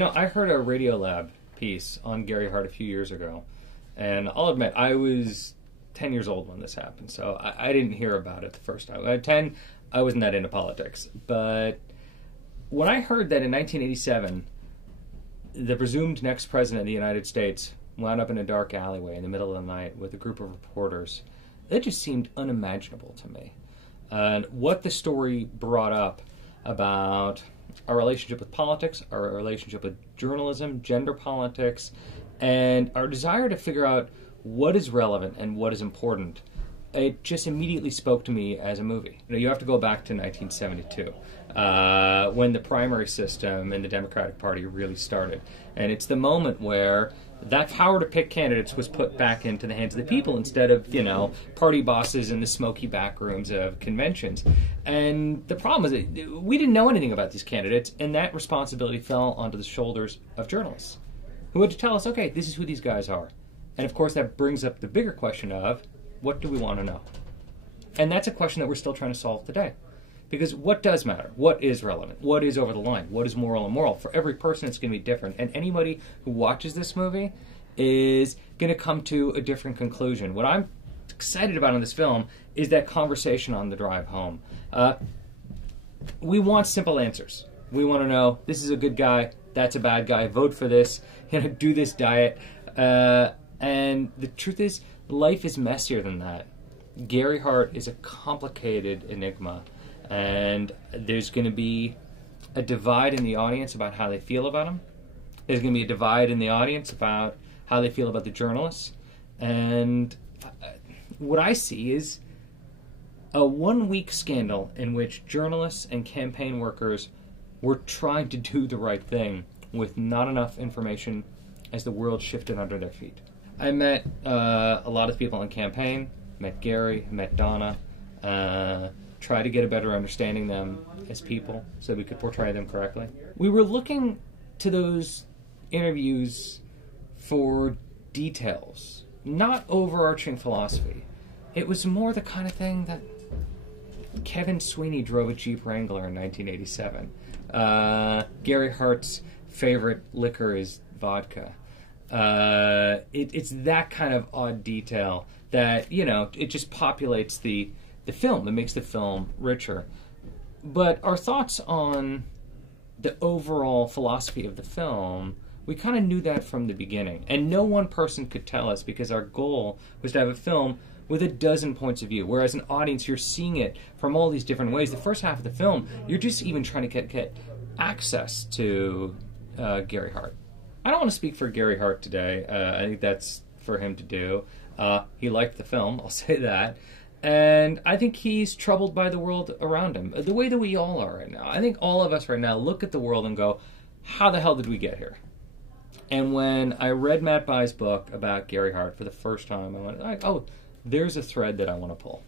I heard a Radiolab piece on Gary Hart a few years ago, and I'll admit, I was 10 years old when this happened, so I didn't hear about it the first time. At 10, I wasn't that into politics. But when I heard that in 1987, the presumed next president of the United States wound up in a dark alleyway in the middle of the night with a group of reporters, that just seemed unimaginable to me. And what the story brought up about our relationship with politics, our relationship with journalism, gender politics, and our desire to figure out what is relevant and what is important, it just immediately spoke to me as a movie. You have to go back to 1972, when the primary system in the Democratic Party really started. And it's the moment where that power to pick candidates was put back into the hands of the people instead of, party bosses in the smoky back rooms of conventions. And the problem is that we didn't know anything about these candidates, and that responsibility fell onto the shoulders of journalists who had to tell us, okay, this is who these guys are. And of course that brings up the bigger question of, what do we want to know? And that's a question that we're still trying to solve today. Because what does matter? What is relevant? What is over the line? What is moral and moral? For every person, it's going to be different. And anybody who watches this movie is going to come to a different conclusion. What I'm excited about in this film is that conversation on the drive home. We want simple answers. We want to know, this is a good guy, that's a bad guy, vote for this, do this diet. And the truth is, life is messier than that. Gary Hart is a complicated enigma, and there's going to be a divide in the audience about how they feel about him. There's going to be a divide in the audience about how they feel about the journalists. And what I see is a one-week scandal in which journalists and campaign workers were trying to do the right thing with not enough information as the world shifted under their feet. I met a lot of people on campaign, met Gary, met Donna, tried to get a better understanding of them as people so we could portray them correctly. We were looking to those interviews for details, not overarching philosophy. It was more the kind of thing that Kevin Sweeney drove a Jeep Wrangler in 1987. Gary Hart's favorite liquor is vodka. It's that kind of odd detail that, it just populates the film. It makes the film richer. But our thoughts on the overall philosophy of the film, we kind of knew that from the beginning. And no one person could tell us, because our goal was to have a film with a dozen points of view. Whereas an audience, you're seeing it from all these different ways. The first half of the film, you're just even trying to get access to Gary Hart. I don't want to speak for Gary Hart today. I think that's for him to do. He liked the film, I'll say that. And I think he's troubled by the world around him, the way that we all are right now. I think all of us right now look at the world and go, how the hell did we get here? And when I read Matt Bai's book about Gary Hart for the first time, I went, oh, there's a thread that I want to pull.